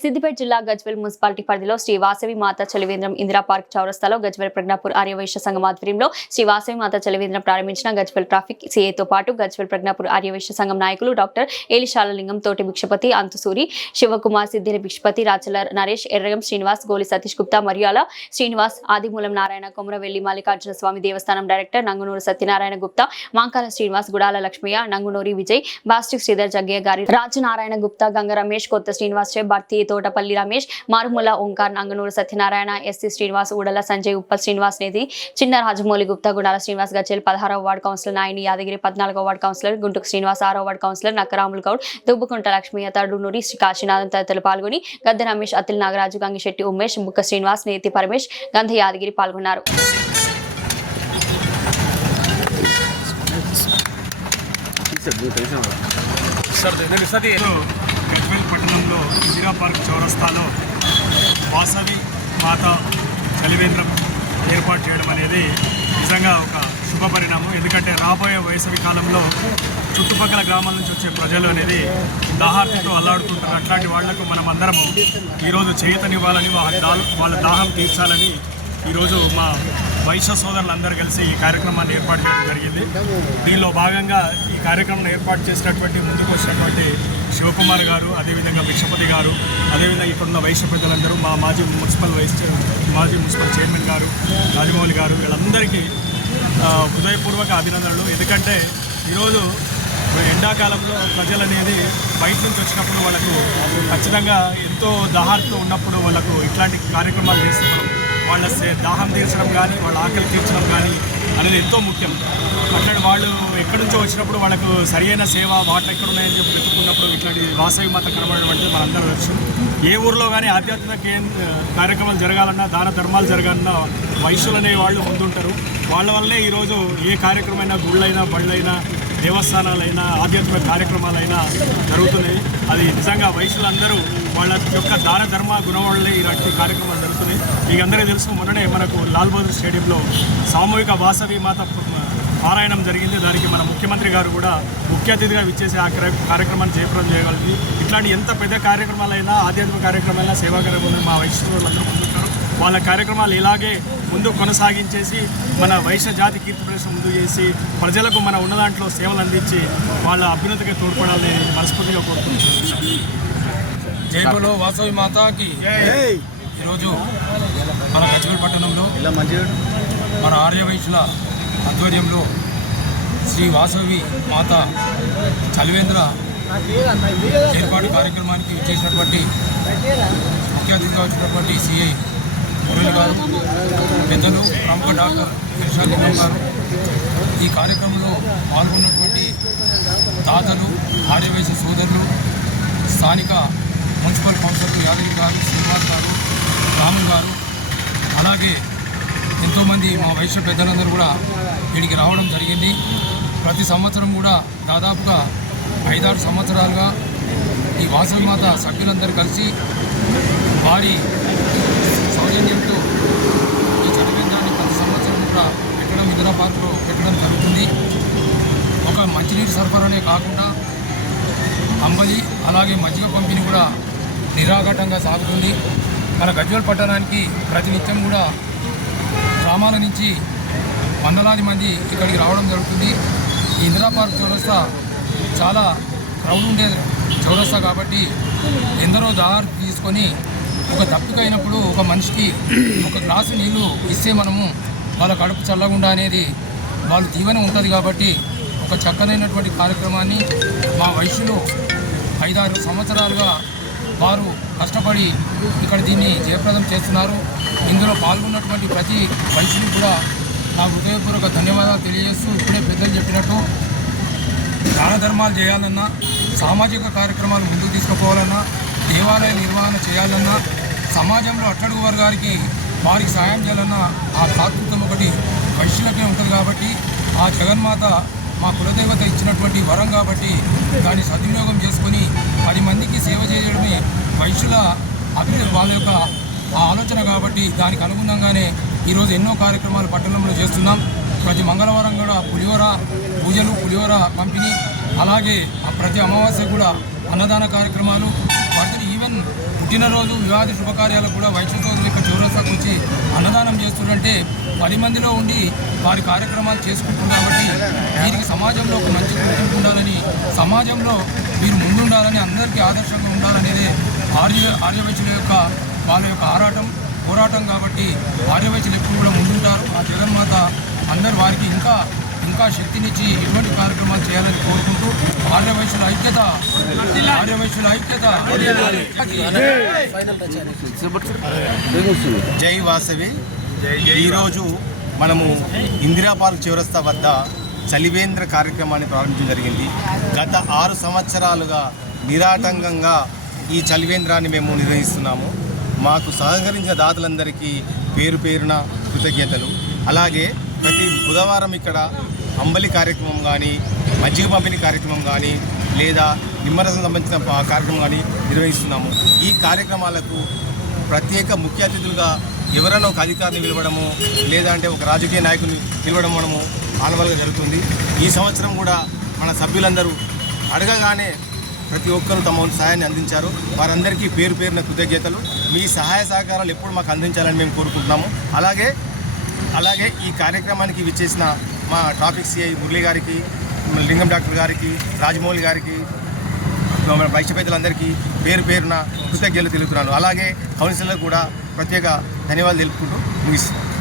సిద్దిపేట జిల్లా గజ్వేల్ మున్సిపాలిటీ పరిధిలో శ్రీ వాసవి మాత చలివేంద్రం ఇందిరా పార్క్ చౌరస్తాలో గజ్వేల్ ప్రజ్ఞాపూర్ ఆర్యవైశ్య సంఘం ఆధ్వర్యంలో శ్రీ వాసవి మాత చలివేంద్రం ప్రారంభించిన గజ్వేల్ ట్రాఫిక్ సీఏతో పాటు గజ్వేల్ ప్రజ్ఞాపూర్ ఆర్యవైశ్య సంఘం నాయకులు డాక్టర్ ఏలిశాలలింగం, తోటి భిక్షపతి, అంతుసూరి శివకుమార్, సిద్దిని భిక్షపతి, రాచల నరేష్, ఎర్రగం శ్రీనివాస్, గోలి సతీష్ గుప్తా, మరియాల శ్రీనివాస్, ఆదిమూలం నారాయణ, కొమరవెల్లి మల్లికార్జున స్వామి దేవస్థానం డైరెక్టర్ నంగునూరు సత్యనారాయణ గుప్తా, మాంకాల శ్రీనివాస్, గుడాల లక్ష్మయ్య, నంగునూరి విజయ్, బాస్టిక్ శ్రీధర్ జగ్గయ్య గారి, రాజనారాయణ గుప్తా, గంగ రమేష్, కొత్త శ్రీనివాస్, భర్తీ తోటపల్లి రమేష్, మారుమూల ఓంకార్, నంగనూరు సత్యనారాయణ, ఎస్సీ శ్రీనివాస్, ఉడల సంజయ్, ఉప్పల్ శ్రీనివాస్, నేది చిన్న రాజమౌళి గుప్తా, గుడాల శ్రీనివాస్, గజ్వేల్ 16వ వార్డు కౌన్సిలర్ నాయని యాదగిరి, 14వ వార్డు కౌన్సిలర్ గుంటుకు శ్రీనివాస్, 6వ వార్డు కౌన్సిలర్ నక్కరాములు గౌడ్, దుబ్బకుంట లక్ష్మయ్య, తడునూరి శ్రీ కాశీనాథన్ తదితరులు పాల్గొని గద్దె రమేష్, అతిల్ నాగరాజు, గంగిశెట్టి ఉమేష్, బుక్క శ్రీనివాస్, నేతి పరమేష్, గంధ యాదగిరి పాల్గొన్నారు. గజ్వేల్ పట్టణంలో ఇందిరా పార్క్ చౌరస్తాలో వాసవి మాత చలివేంద్రం ఏర్పాటు చేయడం అనేది నిజంగా ఒక శుభ పరిణామం. ఎందుకంటే రాబోయే వేసవి కాలంలో చుట్టుపక్కల గ్రామాల నుంచి వచ్చే ప్రజలు అనేది దాహార్తితో అల్లాడుతుంటారు. అట్లాంటి వాళ్లకు మనం అందరము ఈరోజు చేయూతనివ్వాలని, వాళ్ళ దాహం తీర్చాలని ఈరోజు మా వైశ్య సోదరులందరూ కలిసి ఈ కార్యక్రమాన్ని ఏర్పాటు చేయడం జరిగింది. దీనిలో భాగంగా ఈ కార్యక్రమం ఏర్పాటు చేసినటువంటి ముందుకు వచ్చినటువంటి శివకుమార్ గారు, అదేవిధంగా భిక్షపతి గారు, అదేవిధంగా ఇక్కడున్న వైశ్య పెద్దలందరూ, మా మాజీ మున్సిపల్ చైర్మన్ గారు, రాజమౌళి గారు, వీళ్ళందరికీ హృదయపూర్వక అభినందనలు. ఎందుకంటే ఈరోజు ఎండాకాలంలో ప్రజలు అనేది బయట నుంచి వచ్చినప్పుడు వాళ్ళకు ఖచ్చితంగా ఎంతో దాహార్తో ఉన్నప్పుడు వాళ్ళకు ఇట్లాంటి కార్యక్రమాలు చేస్తే వాళ్ళ దాహం తీర్చడం కానీ, వాళ్ళ ఆకలి తీర్చడం కానీ అనేది ఎంతో ముఖ్యం. అట్లాంటి వాళ్ళు ఎక్కడి నుంచో వచ్చినప్పుడు వాళ్ళకు సరైన సేవ, వాటర్ ఎక్కడ ఉన్నాయని చెప్పి వెతుక్కున్నప్పుడు ఇట్లాంటి వాసవి మాత కనబడడం అంటే మనందరూ లక్ష్యం. ఏ ఊరిలో కానీ ఆధ్యాత్మిక కార్యక్రమాలు జరగాలన్నా, దాన ధర్మాలు జరగాలన్నా వైశ్యులు అనే వాళ్ళు ముందుంటారు. వాళ్ళ వల్లే ఈరోజు ఏ కార్యక్రమమైనా, గుళ్ళైనా, బళ్ళైనా, దేవస్థానాలైనా, ఆధ్యాత్మిక కార్యక్రమాలైనా జరుగుతున్నాయి. అది నిజంగా వైశ్యులందరూ వాళ్ళ యొక్క దాన ధర్మ గుణం వల్లే ఇలాంటి కార్యక్రమాలు జరుగుతున్నాయి. మీకు అందరికీ తెలుసు, మొన్ననే మనకు లాల్ బహదూర్ స్టేడియంలో సామూహిక వాసవి మాత పారాయణం జరిగింది. దానికి మన ముఖ్యమంత్రి గారు కూడా ముఖ్య అతిథిగా విచ్చేసి ఆ కార్యక్రమాన్ని జయప్రదం చేయగలిగి, ఇట్లాంటి ఎంత పెద్ద కార్యక్రమాలైనా, ఆధ్యాత్మిక కార్యక్రమాలైనా, సేవా కార్యక్రమాలు మా వైశ్యులందరూ ముందుంటారు. వాళ్ళ కార్యక్రమాలు ఇలాగే ముందు కొనసాగించేసి మన వైశ్య జాతి కీర్తి ప్రదర్శన ముందు చేసి ప్రజలకు మన ఉన్న దాంట్లో సేవలు అందించి వాళ్ళ అభ్యున్నతికి తోడ్పడాలని మనస్ఫూర్తిగా కోరుకుంటున్నాను. జై బోలో వాసవి మాతాకి. ఈరోజు మన గజ్వేల్ పట్టణంలో మన ఆర్యవైశ్యుల ఆధ్వర్యంలో శ్రీ వాసవి మాత చలివేంద్ర ఏర్పాటు కార్యక్రమానికి విచ్చేసినటువంటి ముఖ్య అతిథిగా వచ్చినటువంటి సిఐ మురళి గారు, పెద్దలు, ప్రముఖ డాక్టర్ ఏలిశాలలింగం గారు, ఈ కార్యక్రమంలో పాల్గొన్నటువంటి దాతలు, ఆర్యవైశ్య సోదరులు, స్థానిక మున్సిపల్ కౌన్సిలర్ యాదగిరి గారు, శ్రీనివాస్ గారు, రాము గారు, అలాగే ఎంతోమంది మా వైశ్య పెద్దలందరూ కూడా వీడికి రావడం జరిగింది. ప్రతి సంవత్సరం కూడా దాదాపుగా 5-6 సంవత్సరాలుగా ఈ వాసవి మాత సభ్యులందరూ కలిసి వారి సౌజన్యంతో ఈ చలివేంద్రాన్ని ప్రతి సంవత్సరం కూడా పెట్టడం, ఇందిరా పార్కులో పెట్టడం జరుగుతుంది. ఒక మంచినీటి సరఫరానే కాకుండా అంబలి, అలాగే మజ్జిగ పంపిణీ కూడా నిరాఘాటంగా సాగుతుంది. మన గజ్వేల్ పట్టణానికి ప్రతినిత్యం కూడా గ్రామాల నుంచి వందలాది మంది ఇక్కడికి రావడం జరుగుతుంది. ఈ ఇందిరా పార్క్ చౌరస్తా చాలా క్రౌడ్ ఉండే చౌరస్తా కాబట్టి ఎందరో దారి తీసుకొని ఒక దప్పికైనప్పుడు ఒక మనిషికి ఒక గ్లాసు నీళ్లు ఇస్తే మనము వాళ్ళ కడుపు చల్లకుండా అనేది వాళ్ళు దీవెన ఉంటుంది. కాబట్టి ఒక చక్కనైనటువంటి కార్యక్రమాన్ని మా వైశ్యులు 5-6 సంవత్సరాలుగా వారు కష్టపడి ఇక్కడ దీన్ని జయప్రదం చేస్తున్నారు. ఇందులో పాల్గొన్నటువంటి ప్రతి వైశ్యులు కూడా నా హృదయపూర్వక ధన్యవాదాలు తెలియజేస్తూ, ఇప్పుడే పెద్దలు చెప్పినట్టు దాన ధర్మాలు చేయాలన్నా, సామాజిక కార్యక్రమాలు ముందుకు తీసుకుపోవాలన్నా, దేవాలయ నిర్వహణ చేయాలన్నా, సమాజంలో అట్టడుగు వర్గానికి వారికి సాయం చేయాలన్నా ఆ ప్రాకృతం ఒకటి వైశ్యులకే ఉంటుంది. కాబట్టి ఆ జగన్మాత మా కులదేవత ఇచ్చినటువంటి వరం కాబట్టి దాన్ని సద్వినియోగం చేసుకొని 10 మందికి సేవ చేయడమే వైశ్యుల అభివృద్ధి, వాళ్ళ యొక్క ఆలోచన. కాబట్టి దానికి అనుగుణంగానే ఈరోజు ఎన్నో కార్యక్రమాలు పట్టణంలో చేస్తున్నాం. ప్రతి మంగళవారం కూడా పులిహోర పూజలు, పులిహోర పంపిణీ, అలాగే ప్రతి అమావాస్య కూడా అన్నదాన కార్యక్రమాలు, ఈవెన్ ఈవెన్ పుట్టినరోజు వివాహ శుభకార్యాలకు కూడా వైశ్య సోదరులు ఇక్కడ చౌరస్తాకు వచ్చి అన్నదానం చేస్తుంటే 10 మందిలో ఉండి వారి కార్యక్రమాలు చేసుకుంటున్నారు. కాబట్టి వీరికి సమాజంలో ఒక మంచి గుర్తింపు ఉండాలని, సమాజంలో వీరు ముందుండాలని, అందరికీ ఆదర్శంగా ఉండాలనేదే ఆర్యవైశ్యుల యొక్క వాళ్ళ యొక్క పోరాటం. కాబట్టి ఆర్యవైశ్యులు ఎప్పుడు కూడా ముందుంటారు. ఆ జగన్మాత అందరు వారికి ఇంకా శక్తినిచ్చి ఇటువంటి కార్యక్రమాలు చేయాలని కోరుకుంటూ ఆర్యవైశ్యుల ఐక్యత. జై వాసవి. ఈరోజు మనము ఇందిరా పార్క్ చౌరస్తా వద్ద చలివేంద్ర కార్యక్రమాన్ని ప్రారంభించడం జరిగింది. గత 6 సంవత్సరాలుగా నిరాటంకంగా ఈ చలివేంద్రాన్ని మేము నిర్వహిస్తున్నాము. మాకు సహకరించిన దాతలందరికీ పేరున కృతజ్ఞతలు. అలాగే ప్రతి బుధవారం ఇక్కడ అంబలి కార్యక్రమం కానీ, మజ్జిగ పంపిణీ కార్యక్రమం కానీ, లేదా నిమ్మరసం సంబంధించిన కార్యక్రమం కానీ నిర్వహిస్తున్నాము. ఈ కార్యక్రమాలకు ప్రత్యేక ముఖ్య అతిథులుగా ఎవరైనా ఒక అధికారిని పిలవడము, లేదంటే ఒక రాజకీయ నాయకుని పిలవడం మనము ఆనవాలుగా జరుగుతుంది. ఈ సంవత్సరం కూడా మన సభ్యులందరూ అడగగానే ప్రతి ఒక్కరూ తమ సహాయాన్ని అందించారు. వారందరికీ పేరున కృతజ్ఞతలు. మీ సహాయ సహకారాలు ఎప్పుడు మాకు అందించాలని మేము కోరుకుంటున్నాము. అలాగే ఈ కార్యక్రమానికి విచ్చేసిన మా ట్రాఫిక్ సిఐ మురళి గారికి, లింగం డాక్టర్ గారికి, రాజమౌళి గారికి, వైశ్య పెద్దలందరికీ పేరున కృతజ్ఞతలు తెలుపుతున్నాను. అలాగే కౌన్సిలర్ కూడా ప్రత్యేక ధన్యవాదాలు తెలుపుకుంటూ ముగిస్తున్నాను.